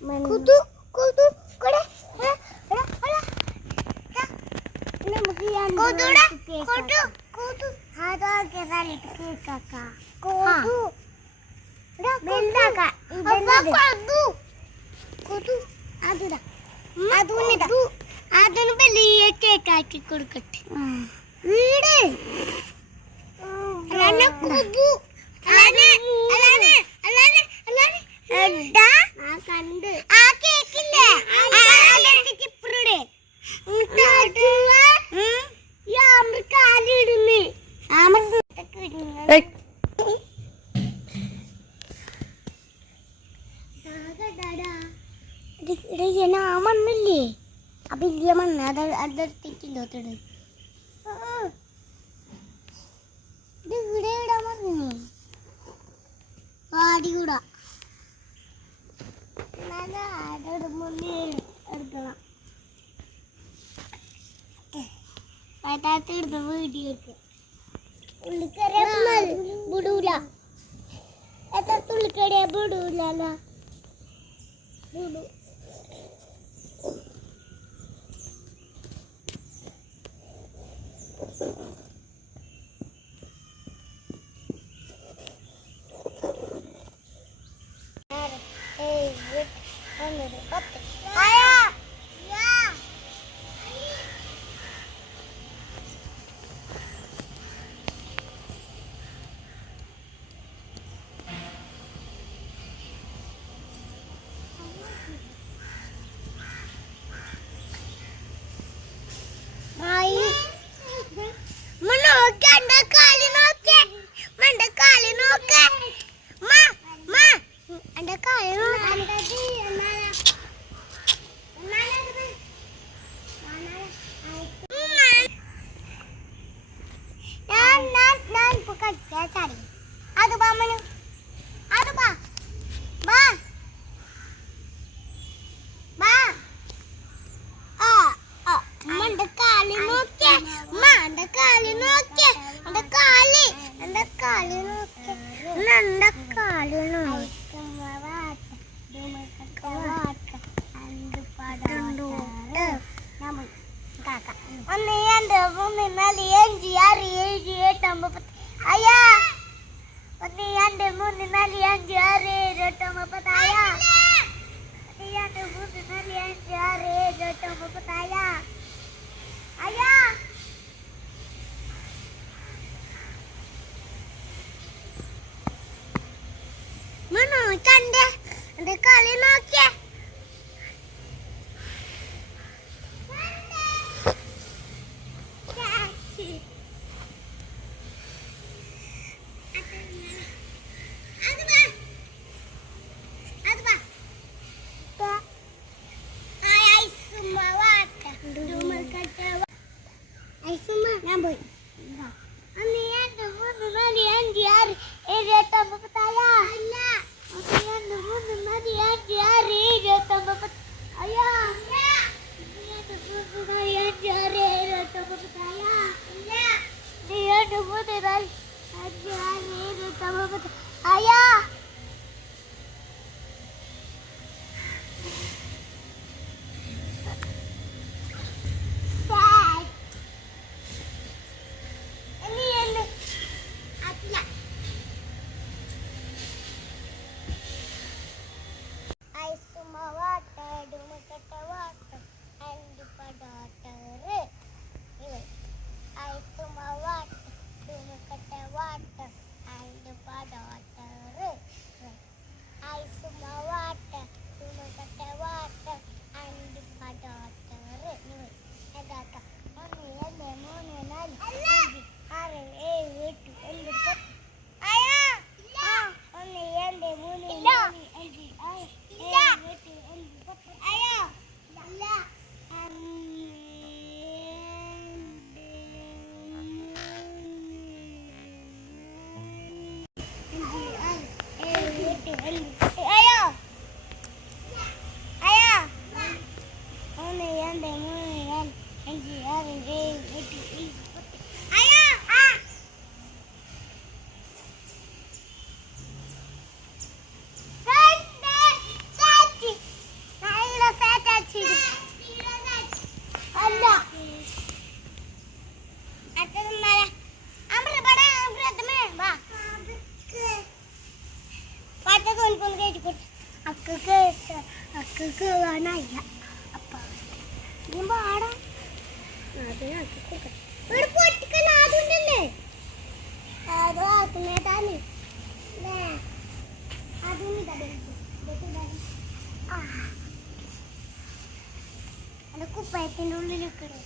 നമുക്ക് കൊതുടെ കൊതു കൊതു. അതൊക്കെ തലിട്ട് കേക്കാക്ക കൊതു. വെള്ളാക്ക കൊതു. കൊതു. അതിടാ അതുനിടാ അതിന് വലിയ കേക്കാക്കി കൊടുക്കട്ടെ. വീട്. അല്ലാതെ അല്ലാതെ അല്ലാതെ അല്ലാതെ കണ്ട് ആ കേക്കില്ലേ? ആ മണ്ണില്ലേ? ആ വലിയ മണ്ണ്. അത് അതെടുത്തിട്ടില്ലോ തിട് ഇത് ഇവിടെ ഇടാൻ പറഞ്ഞു ആടി കൂടാ. പറ്റാത്ത എടുത്ത് വീഡിയോ വിടൂല. എത്ര തുള്ളിക്കറിയ വിടൂലല്ലോ വിടൂ. നോക്കണ്ട அந்த காலி நோக்கி அம்மா அந்த காலி நோக்கி அந்த காலி அந்த காலி நோக்கி அந்த காலி நோக்கி ஐயா ಒಂದು ಎರಡು ಮೂರು ನಾಲ್ಕು ಎಂಟು ಆರು ಏಳು ಎಂಟು ಒಂಬತ್ತಾಯ ಎರಡು ಮೂರು ನಾಲ್ಕು ಎಂಟು ಆರು ಏಳು ಎಂಟು ಒಂಬತ್ತಾಯ Allá. Ayah. അക്കക്ക് കാണാനില്ല അപ്പൊ നീ പാടാ. അതിന് അക്കക്ക് ഇവിടെ പൊട്ടിക്കൽ അതുണ്ടല്ലേ അതോ അതിനേതാണ് കുപ്പയത്തിന്റെ ഉള്ളിൽ നിൽക്കണേ